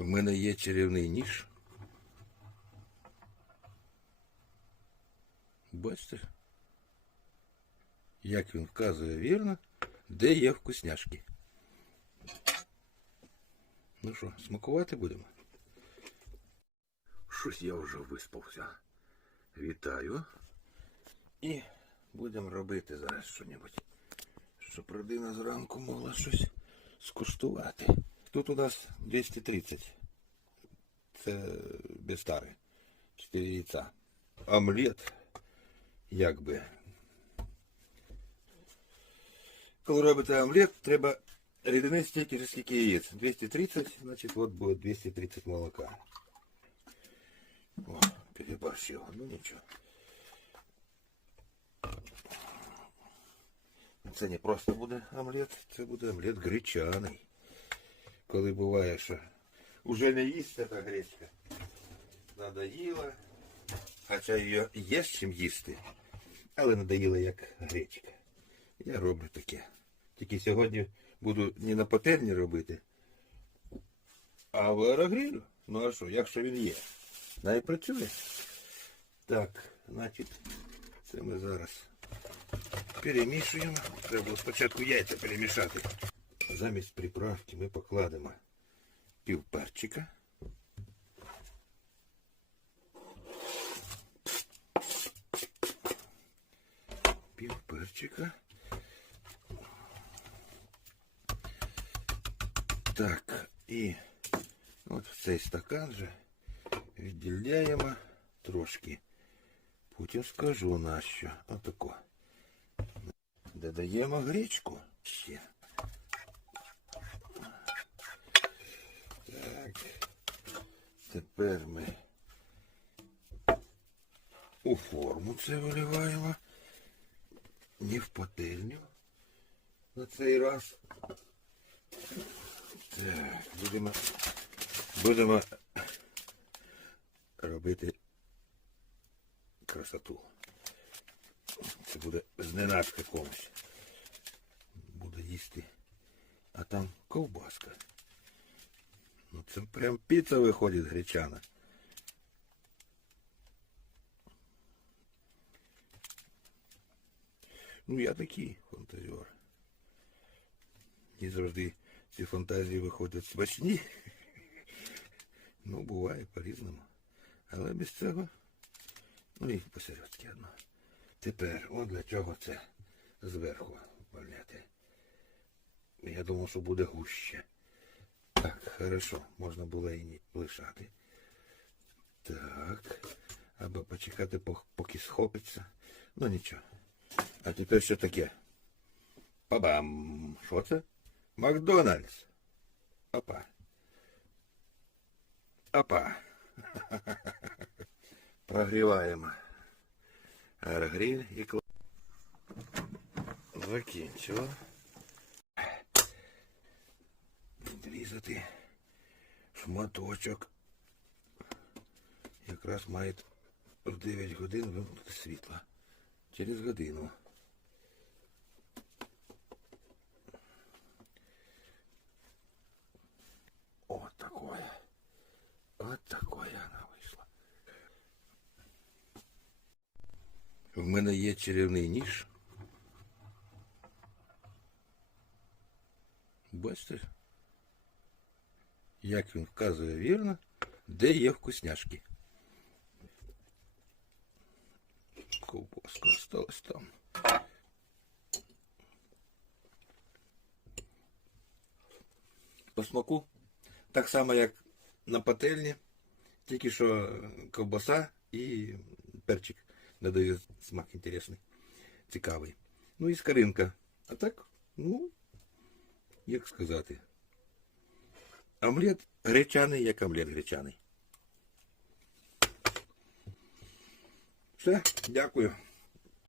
В мене є чарівний ніж. Бачите? Як він вказує вірно, де є вкусняшки. Ну що, смакувати будемо? Щось я вже виспався. Вітаю. І будемо робити зараз щось. Щоб родина зранку могла щось скуштувати. Тут у нас 230. Це без тари. 4 яйця. Омлет. Якби. Коли робите омлет, треба рідини стільки ж, скільки яєць. 230, значить от буде 230 молока. О, переборщив, ну нічого. Це не просто буде омлет, це буде омлет гречаний. Коли буває, що вже не їсть така гречка. Надоїла. Хоча її є з чим їсти, але надоїла як гречка. Я роблю таке. Тільки сьогодні буду не на пательні робити, а в аерогрилю. Ну а що, якщо він є? Най працює. Так, значить, це ми зараз перемішуємо. Треба було спочатку яйця перемішати. Замість приправки ми покладемо пів перчика. Пів перчика. Так, і от в цей стакан же відділяємо трошки. Потім скажу на що. Отако. Додаємо гречку ще. Тепер ми у форму це виливаємо. Не в пательню. На цей раз. Так, будемо, будемо робити красоту. Це буде зненацька комусь. Буде їсти. А там ковбаска. Це прям піца виходить гречана. Ну я такий фантазер. І завжди ці фантазії виходять смачні. Ну, буває по-різному. Але без цього. Ну і посередки одно. Тепер, от для чого це зверху валяти. Я думав, що буде гуще. Так, хорошо, можна було і не лишати. Так. Або почекати, поки схопиться. Ну нічого. А тепер що таке? Па-бам! Що це? Макдональдс. Опа. Опа. Прогріваємо аерогриль і кла... Закінчило. Відрізати шматочок. Якраз має в 9 годин вимкнути світло. Через годину. Вот такое. Вот такое вона вийшла. В мене є чарівний ніж. Бачите? Як він вказує вірно, де є вкусняшки. Ковбаска осталась там. По смаку так само, як на пательні, тільки що ковбаса і перчик додає смак інтересний, цікавий. Ну і скаринка. А так, ну, як сказати. Омлет гречаний, як омлет гречаний. Все, дякую.